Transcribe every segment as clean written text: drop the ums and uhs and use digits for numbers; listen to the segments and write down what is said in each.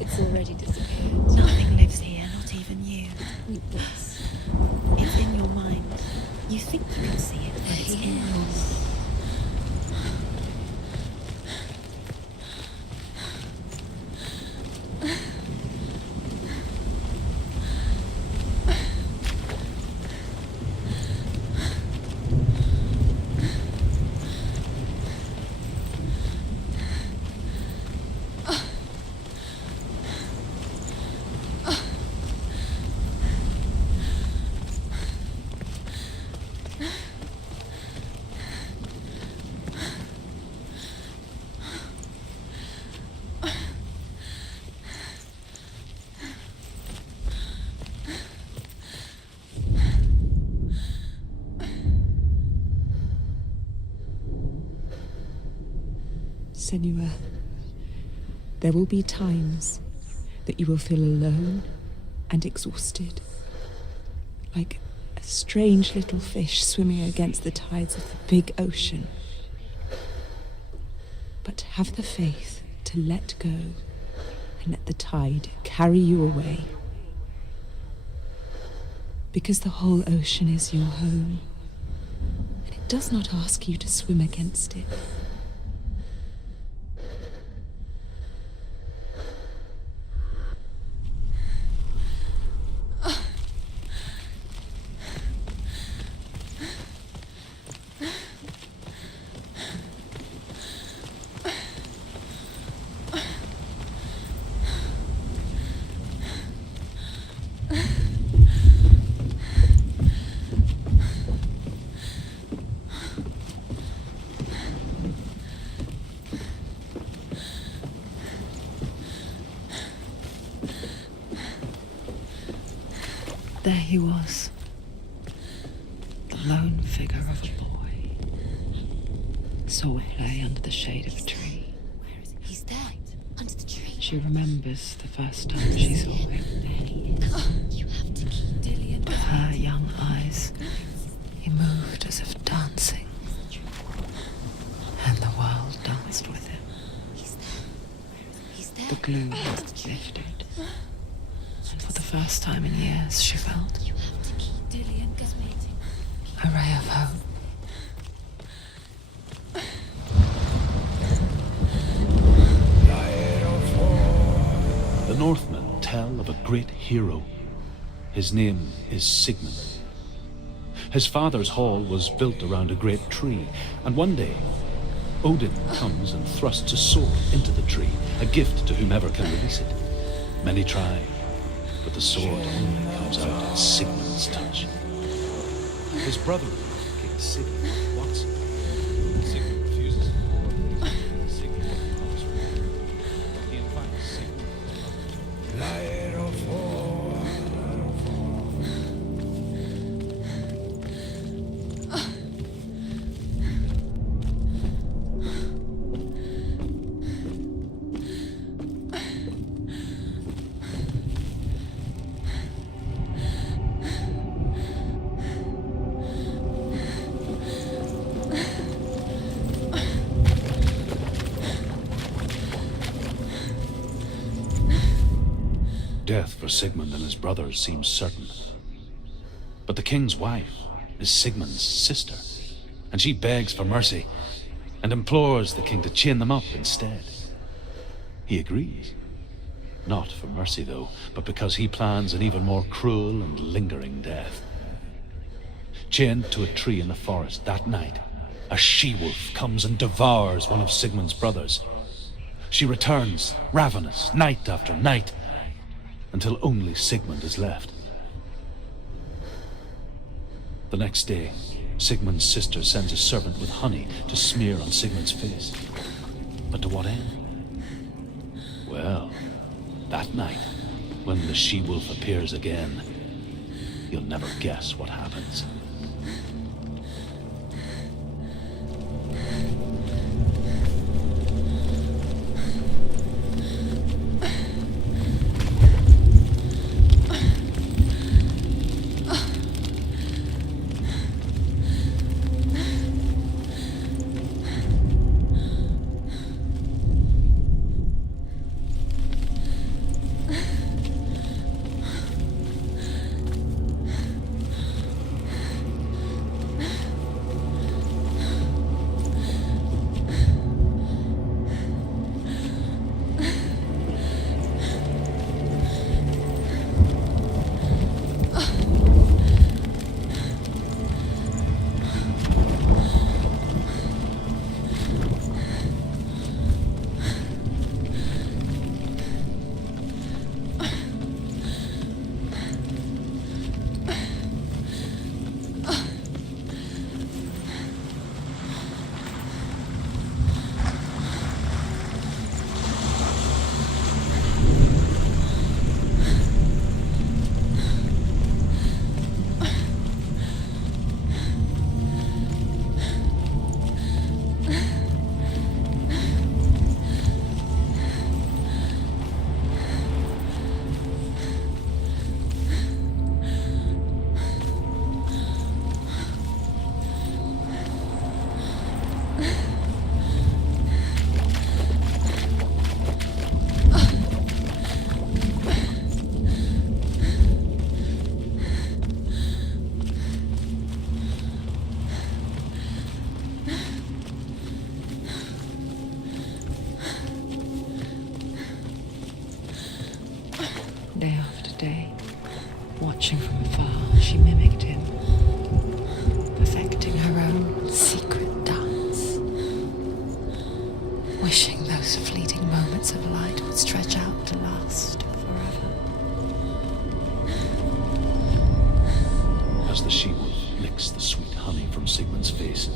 It's already disappeared. Nothing lives here, not even you. Weakness. It's in your mind. You think you can see it, but it's in yours. Senua, there will be times that you will feel alone and exhausted, like a strange little fish swimming against the tides of the big ocean. But have the faith to let go and let the tide carry you away. Because the whole ocean is your home, and it does not ask you to swim against it. There he was, the lone figure of a boy. Sword play under the shade of a tree. Where is he? He's there, under the tree. She remembers the first time she saw him. You have to keep Dillian. With her young eyes, he moved as if dancing, and the world danced with him. He's there. He's there. The glue lifted. And for the first time in years, she felt You have to keep Dillian waiting. a ray of hope. The Northmen tell of a great hero. His name is Sigmund. His father's hall was built around a great tree, and one day, Odin comes and thrusts a sword into the tree, a gift to whomever can release it. Many try, but the sword only comes out at Sigmund's touch. His brother, King Sigmund, wants it. Sigmund refuses. Sigmund comes for it. He invites Sigmund. Death for Sigmund and his brothers seems certain. But the king's wife is Sigmund's sister, and she begs for mercy and implores the king to chain them up instead. He agrees. Not for mercy, though, but because he plans an even more cruel and lingering death. Chained to a tree in the forest that night, a she-wolf comes and devours one of Sigmund's brothers. She returns, ravenous, night after night, until only Sigmund is left. The next day, Sigmund's sister sends a servant with honey to smear on Sigmund's face. But to what end? Well, that night, when the she-wolf appears again, you'll never guess what happens. Watching from afar, she mimicked him, perfecting her own secret dance, wishing those fleeting moments of light would stretch out to last forever. As the she-wolf licks the sweet honey from Sigmund's face,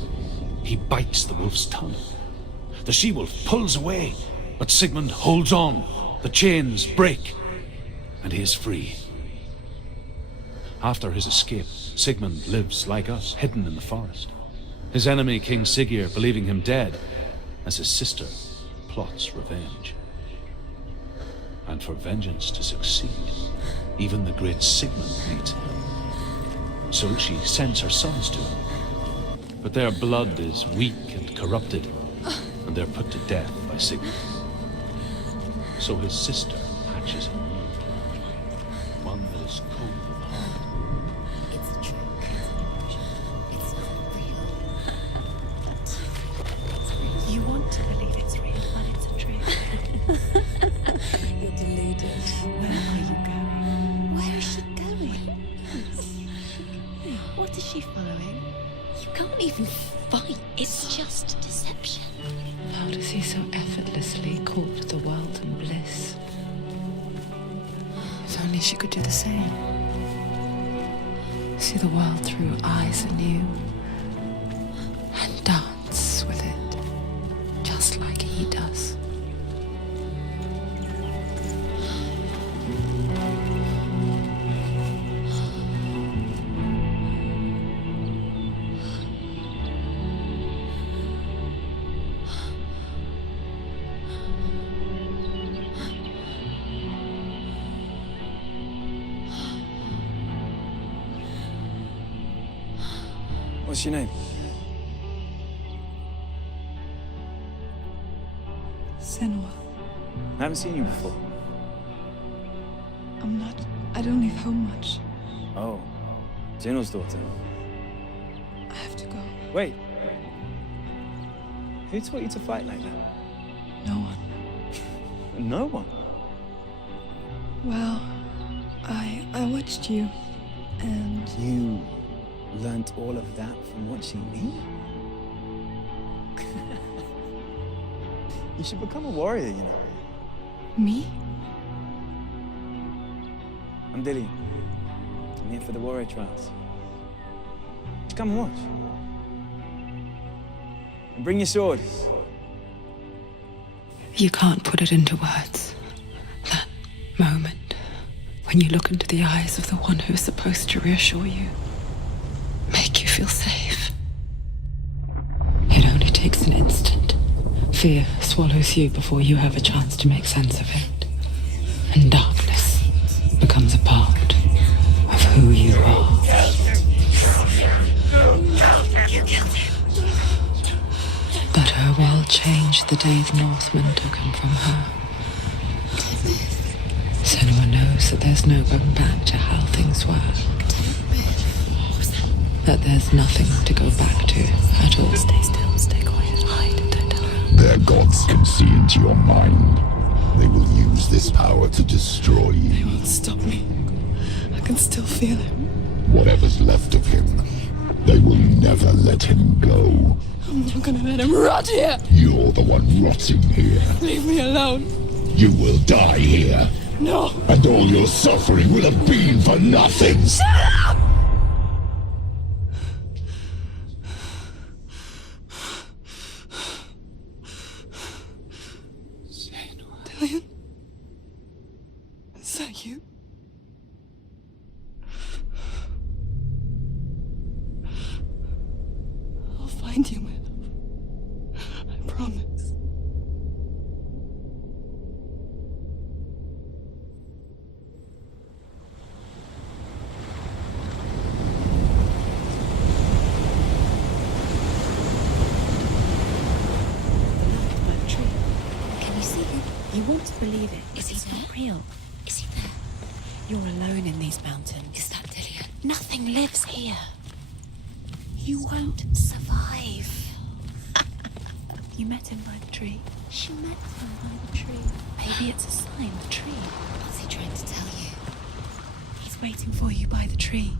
he bites the wolf's tongue. The she-wolf pulls away, but Sigmund holds on. The chains break, and he is free. After his escape, Sigmund lives like us, hidden in the forest. His enemy, King Siggeir, believing him dead, as his sister plots revenge. And for vengeance to succeed, even the great Sigmund needs help. So she sends her sons to him. But their blood is weak and corrupted, and they're put to death by Sigmund. So his sister hatches a new plan, one that is cold of heart. It's a trick. It's not real. You want to believe it's real, but it's a trick. You're deluded. Where are you going? Where is she going? What is she following? You can't even fight. It's just deception. How does he so effortlessly court the world and bliss? If only she could do the same. See the world through eyes anew and dance with it, just like he does. What's your name? Senua. I haven't seen you before. I don't leave home much. Oh, General's daughter. I have to go. Wait. Who taught you to fight like that? No one. No one. Well, I watched you, and You learnt all of that from watching me? You should become a warrior, you know. me? I'm Dillian. I'm here for the warrior trials. Just come and watch. And bring your sword. You can't put it into words. That moment when you look into the eyes of the one who is supposed to reassure you, make you feel safe. It only takes an instant. Fear swallows you before you have a chance to make sense of it. And darkness becomes a part of who you are. But her world changed the day the Northmen took him from her. Senua knows that there's no going back to how things were. That there's nothing to go back to at all. Stay still, stay quiet, hide, don't tell her. Their gods can see into your mind. They will use this power to destroy They you. won't stop me. I can still feel him. Whatever's left of him, they will never let him go. I'm not gonna let him rot here. You're the one rotting here. Leave me alone. You will die here, No. and all your suffering will have been for nothing. Dillian? Is that you? I'll find you, my love. I promise. Can you see him? You want to believe it, Is but he it's not there? real. Is he there? You're alone in these mountains. Is that Dillian? Nothing lives here. You won't survive. You met him by the tree. She met him by the tree. Maybe it's a sign, the tree. What's he trying to tell you? He's It's waiting for you by the tree.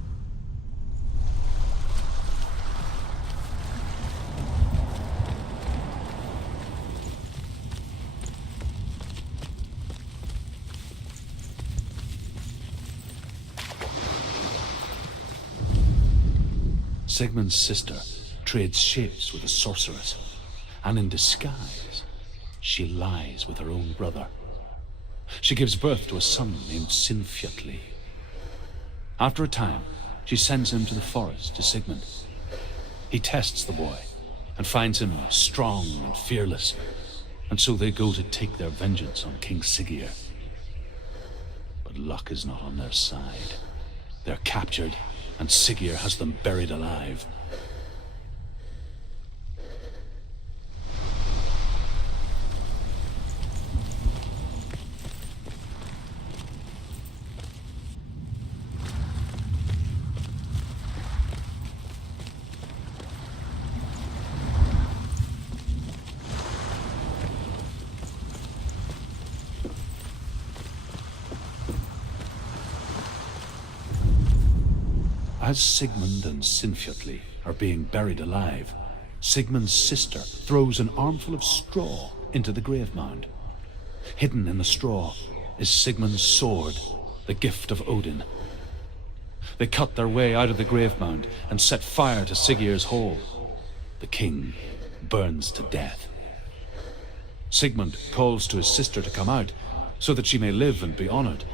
Sigmund's sister trades shapes with a sorceress, and in disguise, she lies with her own brother. She gives birth to a son named Sinfjotli. After a time, she sends him to the forest to Sigmund. He tests the boy and finds him strong and fearless, and so they go to take their vengeance on King Siggeir. But luck is not on their side. They're captured, and Siggeir has them buried alive. As Sigmund and Sinfjotli are being buried alive, Sigmund's sister throws an armful of straw into the grave mound. Hidden in the straw is Sigmund's sword, the gift of Odin. They cut their way out of the grave mound and set fire to Siggeir's hall. The king burns to death. Sigmund calls to his sister to come out so that she may live and be honored.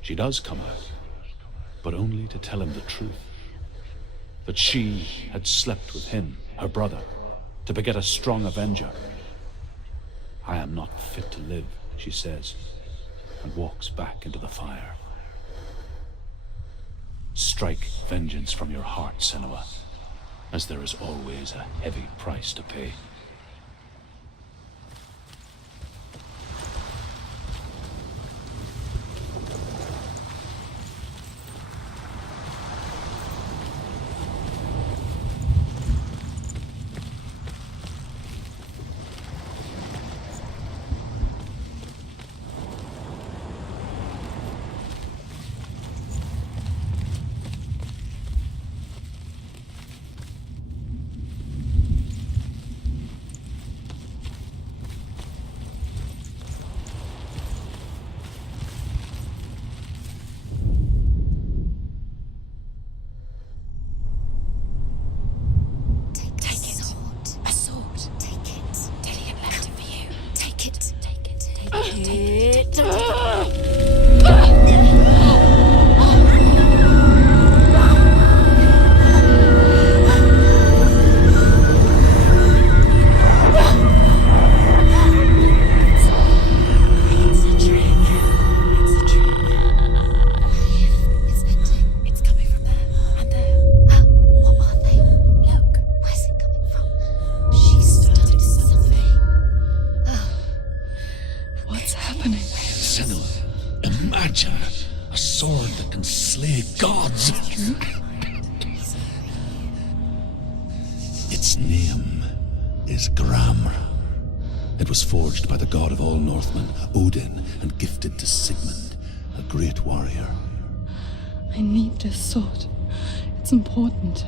She does come out, but only to tell him the truth. That she had slept with him, her brother, to beget a strong avenger. I am not fit to live, she says, and walks back into the fire. Strike vengeance from your heart, Senua, as there is always a heavy price to pay. Its name is Gramr. It was forged by the god of all Northmen, Odin, and gifted to Sigmund, a great warrior. I need this sword. It's important.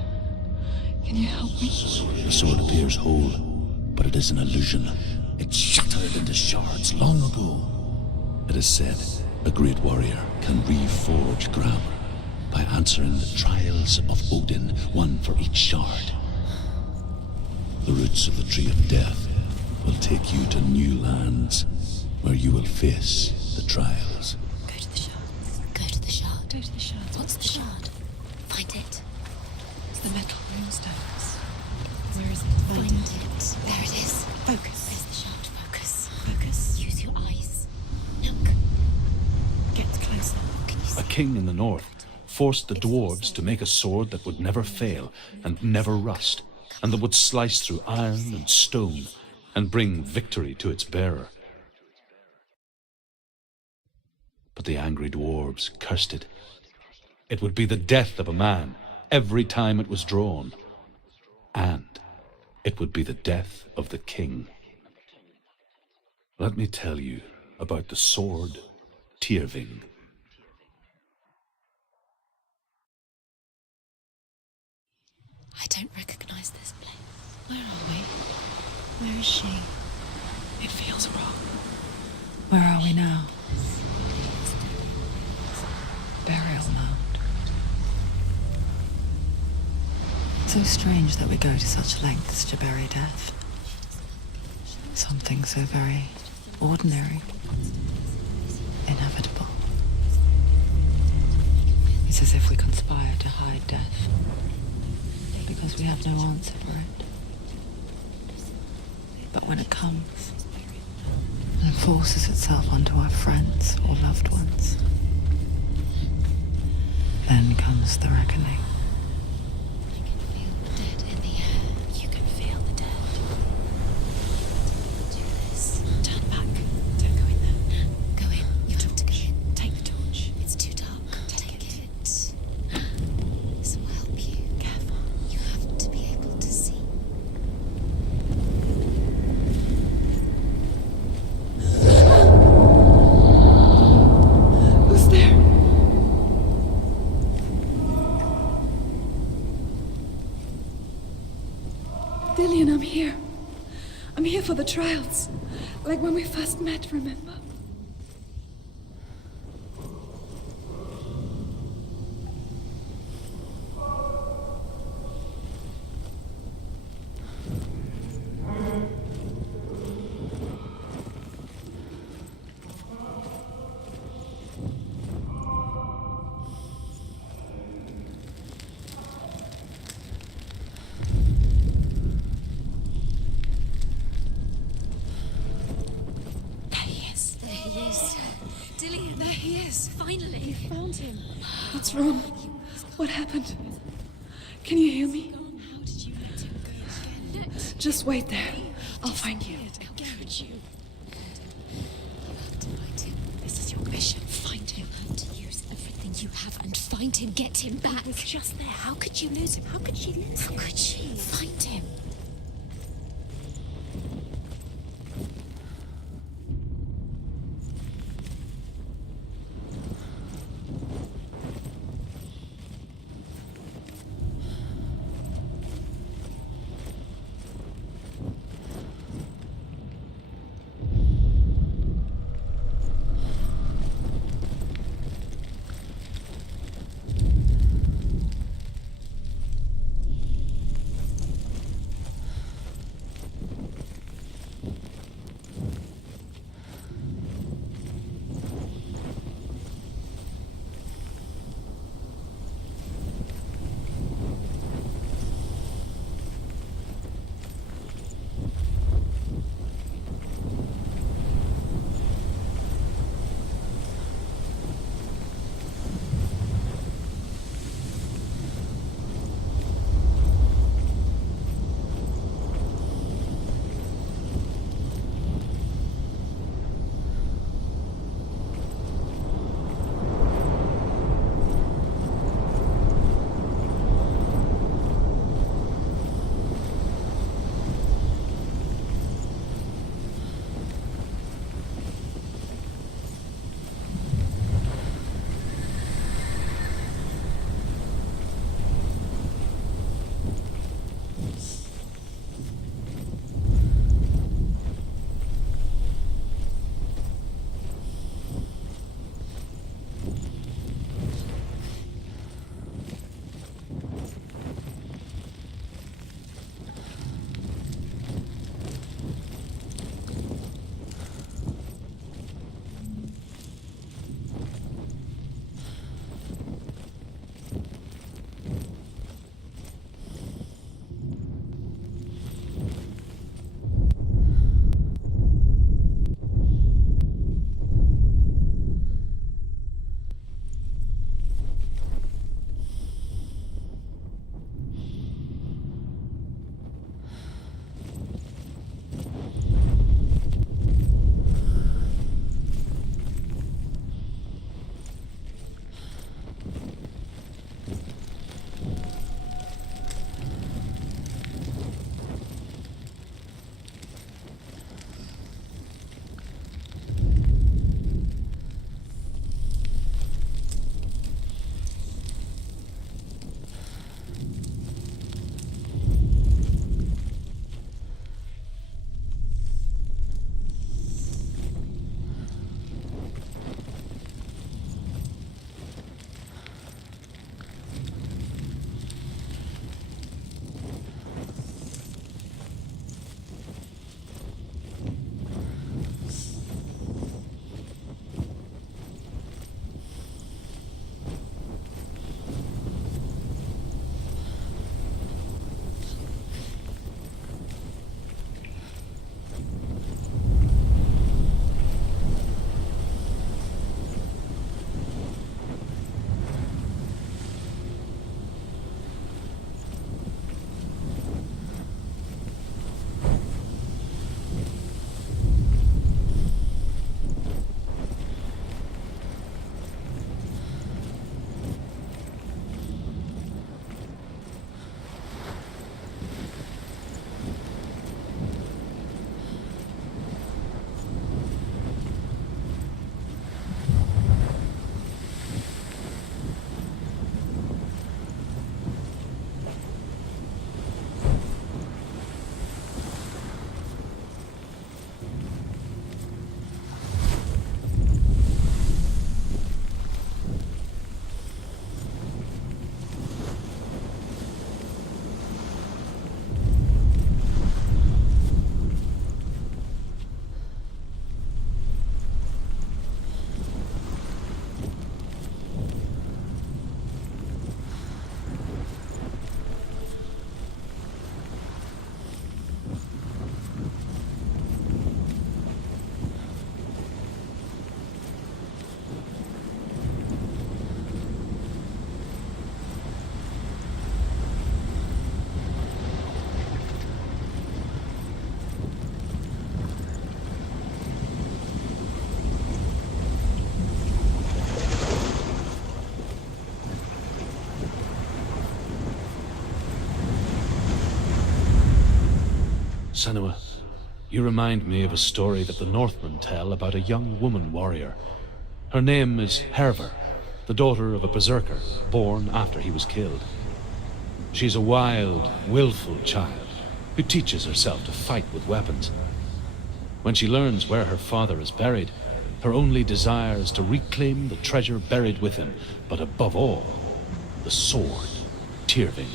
Can you help me? The sword appears whole, but it is an illusion. It shattered into shards long ago. It is said a great warrior can reforge Gramr by answering the trials of Odin, one for each shard. The roots of the Tree of Death will take you to new lands where you will face the trials. Go to the shard. Go to the shard. Go to the shard. What's the shard? Find it. It's the metal runestones. Where is it? Find it. There it is. Focus. Where's the shard? Focus. Focus. Use your eyes. Look. Get closer. What can you see? A king in the north forced the dwarves to make a sword that would never fail and never rust, and that would slice through iron and stone and bring victory to its bearer. But the angry dwarves cursed it. It would be the death of a man every time it was drawn, and it would be the death of the king. Let me tell you about the sword Tyrving. I don't recognize this place. Where are we? Where is she? It feels wrong. Where are we now? Burial mound. So strange that we go to such lengths to bury death. Something so very ordinary, inevitable. It's as if we conspire to hide death, because we have no answer for it. But when it comes and forces itself onto our friends or loved ones, then comes the reckoning. I can feel the dead in the air. You can feel the dead. Do this. Turn back. Don't go in there. Go in. You have to go in. Take the torch. It's too dark. Take it. This will help you. Careful. You have to be able to see. Who's there? Dillian, I'm here. I'm here for the trials. Like when we first met, remember? Dillian, there he is. Finally. You found him. What's wrong? What happened? Can you hear me? How did you let him go again? Just wait there. I'll find you. I'll get you. You have to find him. This is your mission. Find him. You have to use everything you have and find him. Get him back. He was just there. How could you lose him? How could she lose him? How could she? Find him. Senua, you remind me of a story that the Northmen tell about a young woman warrior. Her name is Herver, the daughter of a berserker born after he was killed. She's a wild, willful child who teaches herself to fight with weapons. When she learns where her father is buried, her only desire is to reclaim the treasure buried with him, but above all, the sword, Tyrving.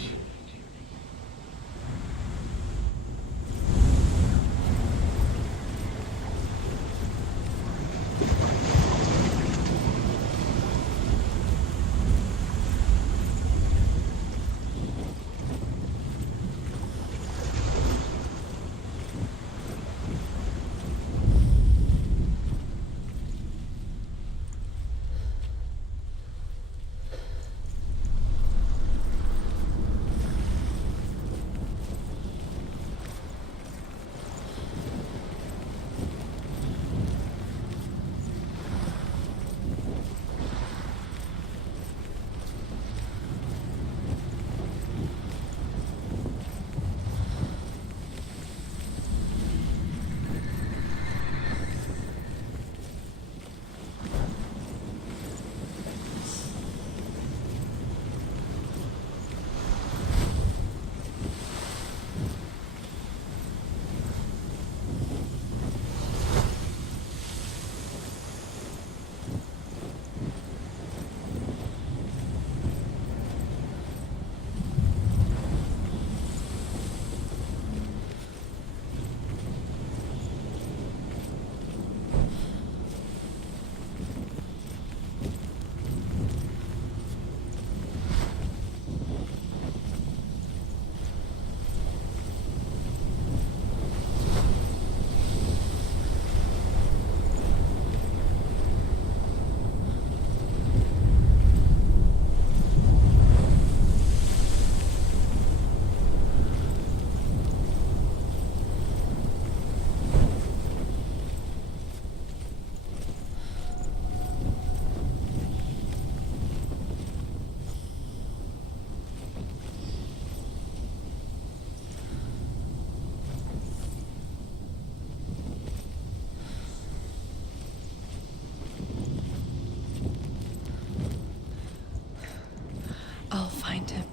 I'll find him.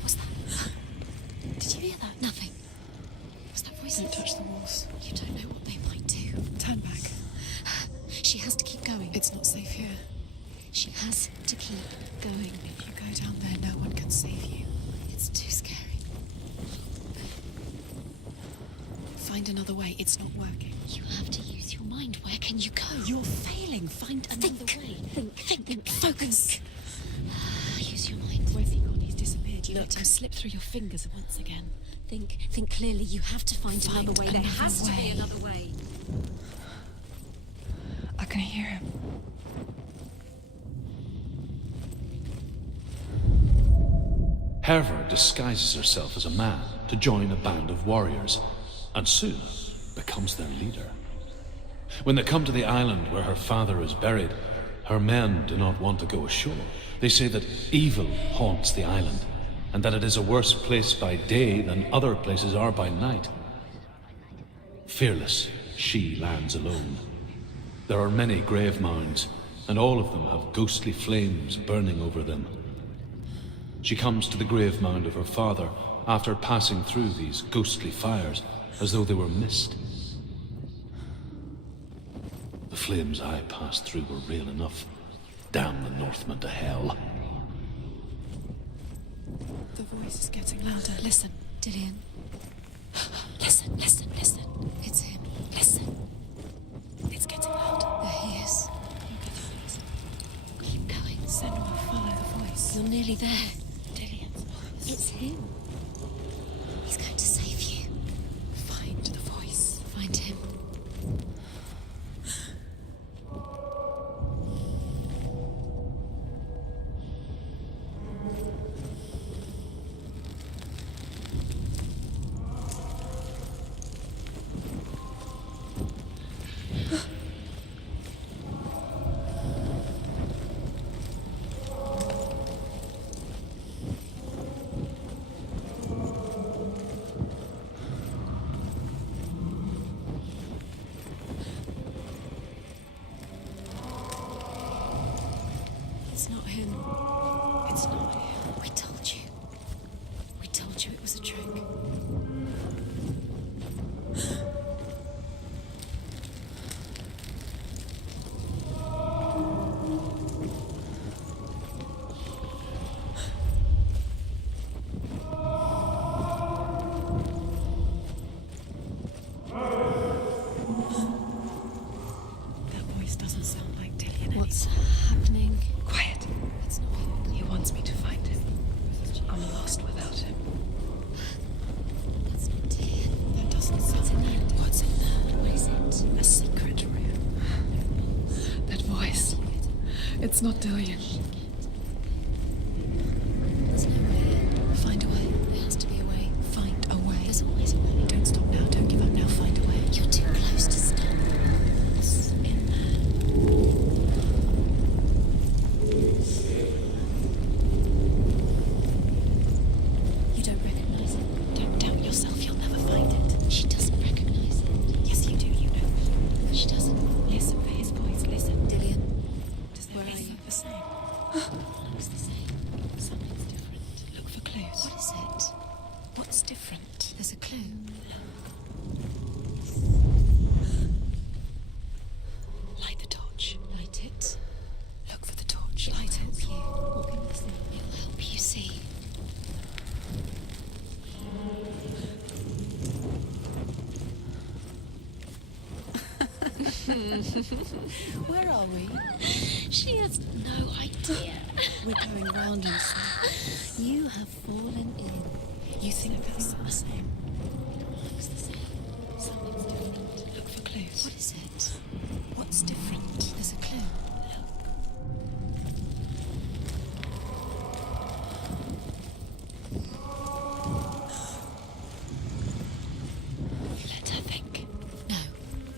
What's that? Did you hear that? Nothing. Was that voice? Don't touch the walls. You don't know what they might do. Turn back. She has to keep going. It's not safe here. She has to keep going. If you go down there, no one can save you. It's too scary. Find another way. It's not working. You have to use your mind. Where can you go? You're failing. Find another way. Think. Focus. Use your mind. Where's he gone? He's disappeared. You let him slip through your fingers once again. Think clearly. You have to find another way. There another has to be way. another way. I can hear him. Herver disguises herself as a man to join a band of warriors, and soon becomes their leader. When they come to the island where her father is buried, her men do not want to go ashore. They say that evil haunts the island, and that it is a worse place by day than other places are by night. Fearless, she lands alone. There are many grave mounds, and all of them have ghostly flames burning over them. She comes to the grave mound of her father after passing through these ghostly fires, as though they were mist. The flames I passed through were real enough. Damn the Northmen to hell. The voice is getting louder. Listen. Dillian. Listen. It's him. Listen. It's getting louder. There he is. Keep going. Senua, follow the voice. You're nearly there. Dillian's voice. It's him. He's going to save you. Find the voice. Find him. A secret room. That voice. It's not Dillian. There's no way. Find a way. There has to be a way. Find a way. There's always a way. Don't stop now. Don't give up now. Find a way. You're too close to stop. What's in there? You don't recognize it. Don't doubt yourself. You'll never find it. She doesn't recognize it. Yes, you do. You know. She doesn't. Listen for his voice. Listen. Dillian. Does there Where are really you? look the same? Looks the same. Something's different. Look for clues. What is it? What's different? There's a clue. Light the torch. Light it. Look for the torch. Light it. You. What can you see? It'll help you see. Where are we? She has no idea. We're going round in circles. You have fallen in. You think that's the same? Looks the same. Something's different. Look for clues. What is it? What's different? There's a clue. Let her think. No.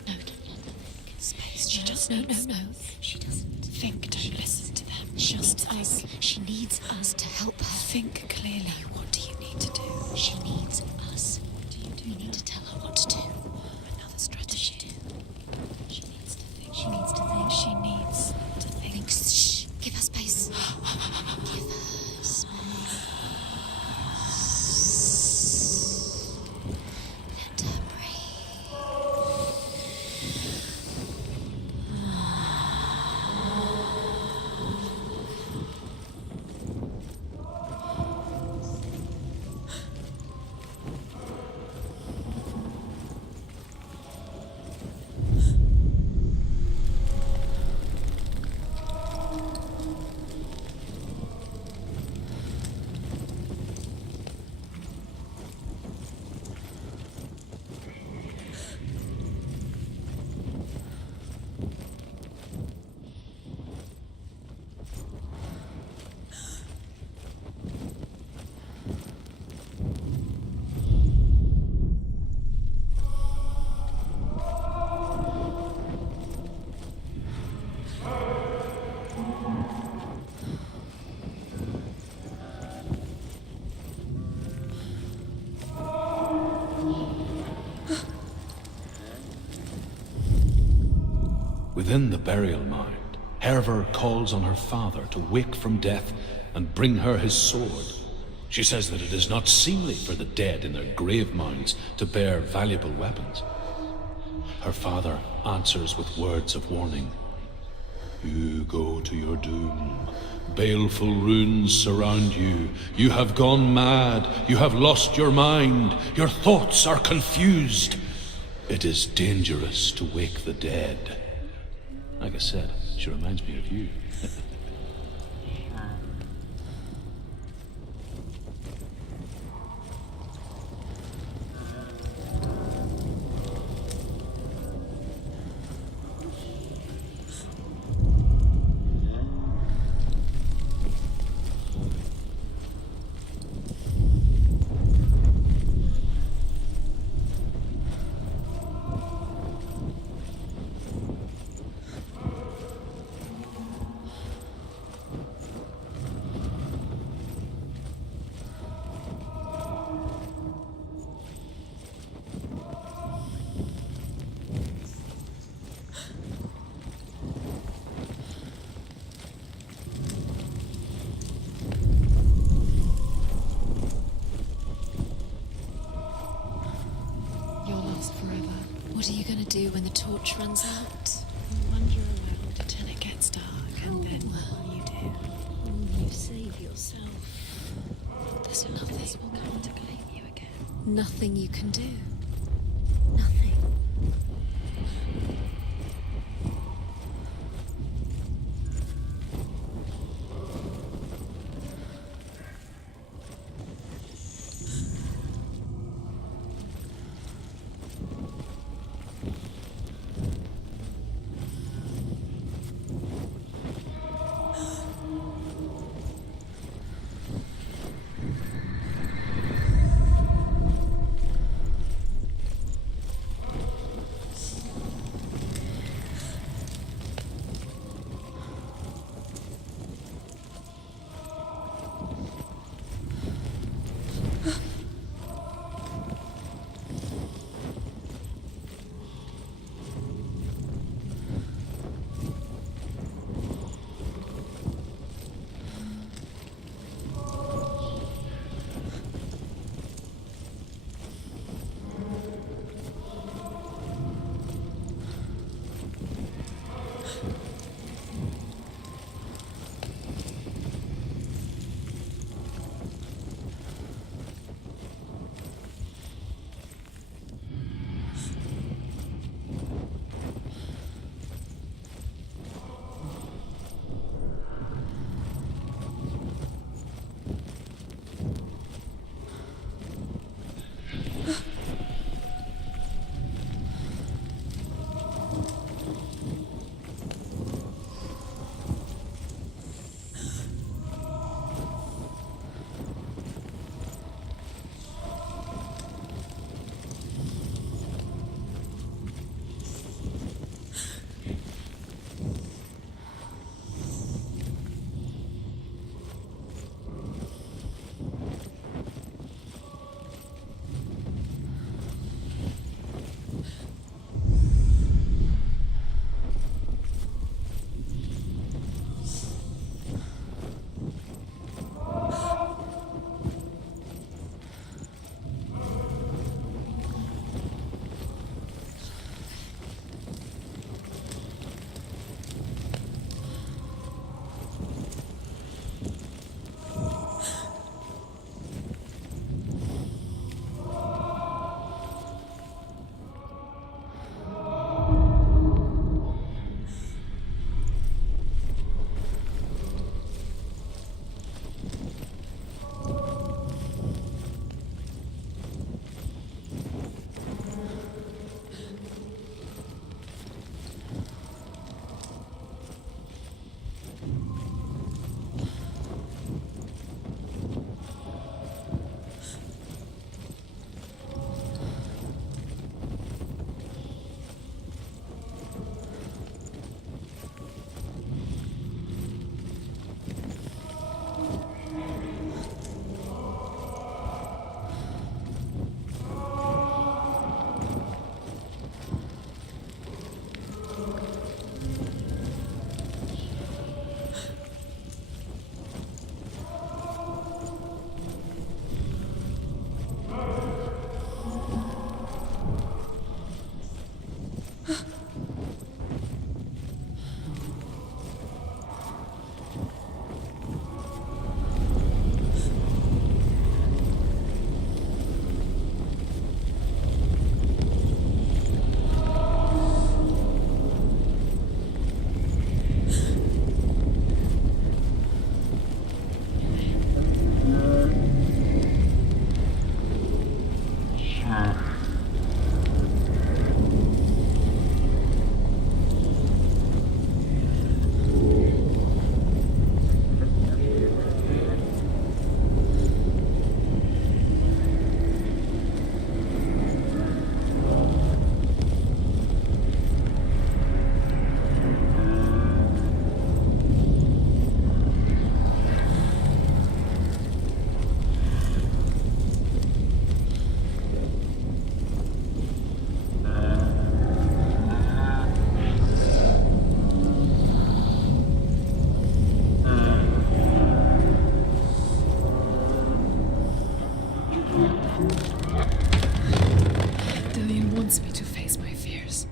No, don't let her think. Space. She just No, needs no, no. She doesn't. think. Don't listen to them. Just us. She needs us to help her. Think clearly. What do you need to do? She needs us. What do you do? We need to tell her what to do. Another strategy. She needs to think. She needs to think. She needs to think. Think. Shh. Give her space. Give her space. Let her breathe. Within the burial mound, Hervor calls on her father to wake from death and bring her his sword. She says that it is not seemly for the dead in their grave mounds to bear valuable weapons. Her father answers with words of warning. You go to your doom. Baleful runes surround you. You have gone mad. You have lost your mind. Your thoughts are confused. It is dangerous to wake the dead. Like I said, she reminds me of you. You'll last forever. What are you going to do when the torch runs out? Wander around until it gets dark, and then you do. You save yourself. There's nothing will come to claim you again. Nothing you can do. Nothing. wants me to face my fears.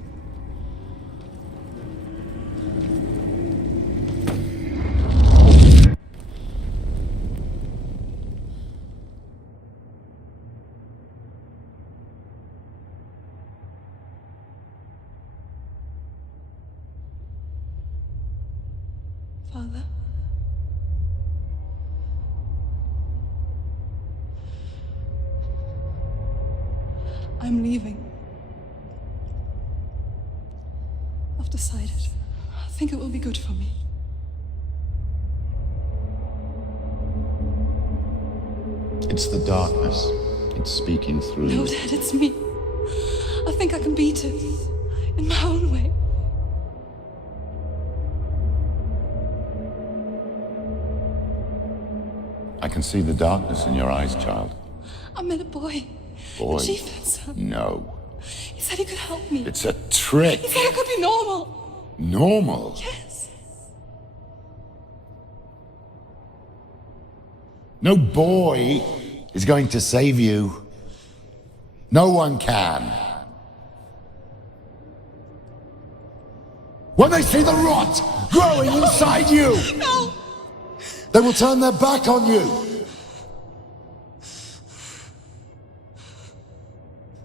Father? I'm leaving. I've decided. I think it will be good for me. It's the darkness. It's speaking through No, you. Dad, it's me. I think I can beat it. In my own way. I can see the darkness in your eyes, child. I met a boy. Boy. The chief said so. No. He said he could help me. It's a trick. He said I could be normal. Normal? Yes. No boy is going to save you. No one can. When they see the rot growing inside you, No! they will turn their back on you.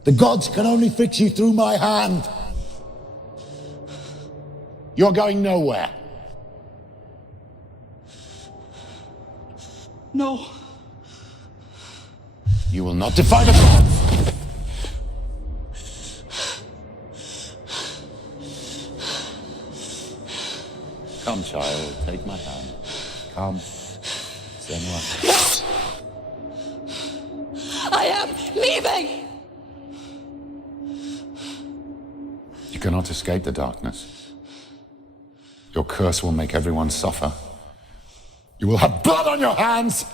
The gods can only fix you through my hand. You're going nowhere. No. You will not defy the gods. Come, child, take my hand. Come. Senua. I am leaving! You cannot escape the darkness. Your curse will make everyone suffer. You will have blood on your hands